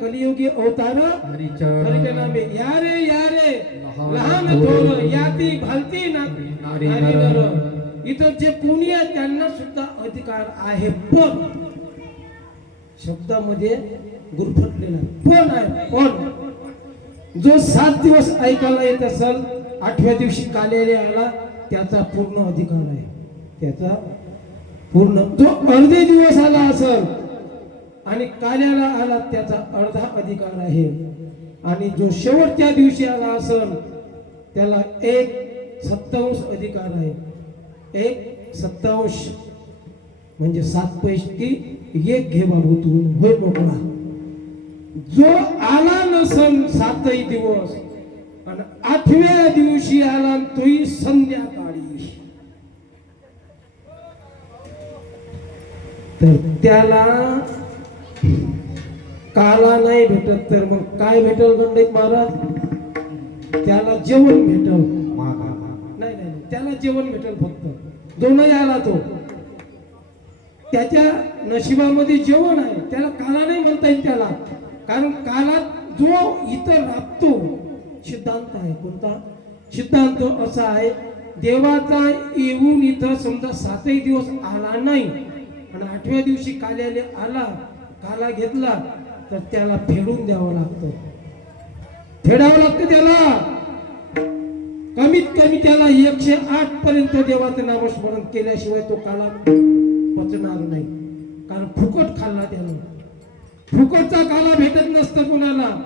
कलियुगी अवतार हरिचरण हरीचे नामे या रे या रे लहान थोर, याती भालती ना नारी नारी नर. नर. इथं जे कोणी आहे त्यांना सुद्धा अधिकार आहे पण शब्दामध्ये गुरफटलेला पण आहे पण जो सात दिवस ऐकायला येत असेल आठव्या दिवशी कालेले आला त्याचा पूर्ण अधिकार आहे त्याचा पूर्ण जो अर्धे दिवस आला असेल आणि काल्याला आला त्याचा अर्धा अधिकार आहे. आणि जो शेवटच्या दिवशी आला असेल त्याला एक सत्तांश अधिकार आहे. एक सत्तांश म्हणजे सात पैकी एक घे बाबू तू होय मोकळा जो आला नसन सातही दिवस आणि आठव्या दिवशी आला तोही संध्याकाळी. तर त्याला काला नाही भेटत तर मग काय भेटल गंडक महाराज? त्याला जेवण भेटल. नाही नाही नाही. त्याला जेवण भेटल फक्त. दोनही आला तो. त्याच्या नशिबामध्ये जेवण आहे. त्याला काला नाही म्हणता येईल त्याला. कारण काला जो इथं राबतो सिद्धांत आहे कोणता? सिद्धांत असा आहे देवाचा येऊन इथं समजा सातही दिवस आला नाही आणि आठव्या दिवशी काल्याने आला काला घेतला तर त्याला फेडून द्यावं लागतं. फेडावं लागतं त्याला. कमीत कमी त्याला एकशे आठ पर्यंत देवाचं नामस्मरण केल्याशिवाय तो काला पचणार नाही. कारण फुकट खाल्ला त्यानं. फुकटचा काला भेटत नसतं कुणाला.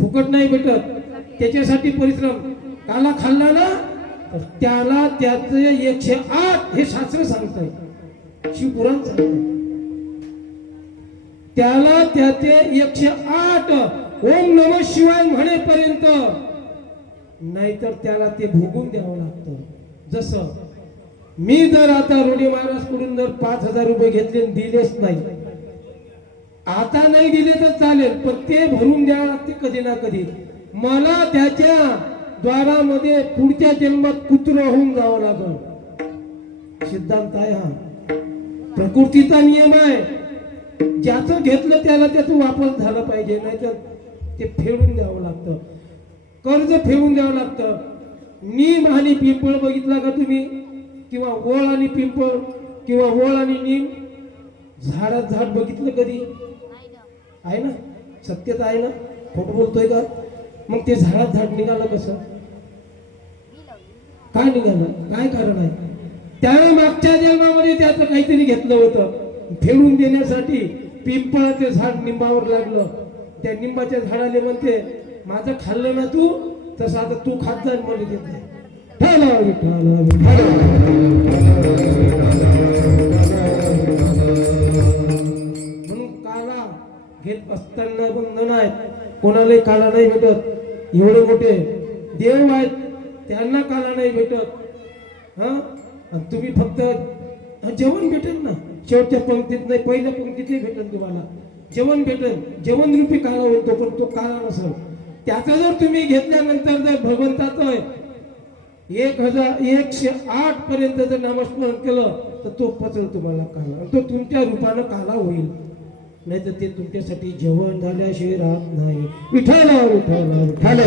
फुकट नाही भेटत. त्याच्यासाठी परिश्रम. काला खाल्ला ना तर त्याला त्याचे एकशे आठ हे शास्त्र सांगतंय. शिवपुराण सांगत त्याला त्याचे एकशे आठ ओम नम शिवाय म्हणेपर्यंत. नाहीतर त्याला ते भोगून द्यावं लागतं. जसं मी जर आता रोडे महाराजकडून जर पाच हजार रुपये घेतले दिलेच नाही. आता नाही दिले तर चालेल पण ते भरून द्यावं लागते कधी ना कधी. मला त्याच्या द्वारामध्ये पुढच्या जन्मात कुत्र होऊन जावं लागल. सिद्धांत आहे हा. प्रकृतीचा नियम आहे. ज्याचं घेतलं त्याला त्याचं वापस झालं पाहिजे नाहीतर ते फेडून द्यावं लागतं. कर्ज फेडून द्यावं लागतं. नीम आणि पिंपळ बघितला का तुम्ही? किंवा ओळ आणि पिंपळ किंवा ओळ आणि नीम? झाडात झाड बघितलं कधी? आहे ना? सत्यता आहे ना? खोटं बोलतोय का? मग ते झाडात झाड निघालं कसं? काय निघालं? काय कारण आहे? त्याने मागच्या जन्मामध्ये त्याचं काहीतरी घेतलं होतं. फेडून देण्यासाठी पिंपळाचं झाड निंबावर लागलं. त्या निंबाच्या झाडाले म्हणते माझं खाल्लं ना तू तसं आता तू खात जा मला घेतलं. ठाला म्हणून काला घेत असताना बंधन आहेत कोणालाही काला नाही भेटत. एवढे मोठे देव आहेत त्यांना काला नाही भेटत. हा? आणि तुम्ही फक्त जेवण भेटेल ना? शेवटच्या पंक्तीत नाही पहिल्या पंक्तीतही भेटेल तुम्हाला. जेवण भेटेल. जेवण रूपी काळा होतो पण तो काला नसेल. त्याचा जर तुम्ही घेतल्यानंतर जर भगवंताचं एक हजार एकशे आठ पर्यंत जर नामस्मरण केलं तर तो पचल तुम्हाला काला तो तुमच्या रूपानं काला होईल. नाही तर ते तुमच्यासाठी जेवण झाल्याशिवाय राहत नाही. विठाला विठाला विठाला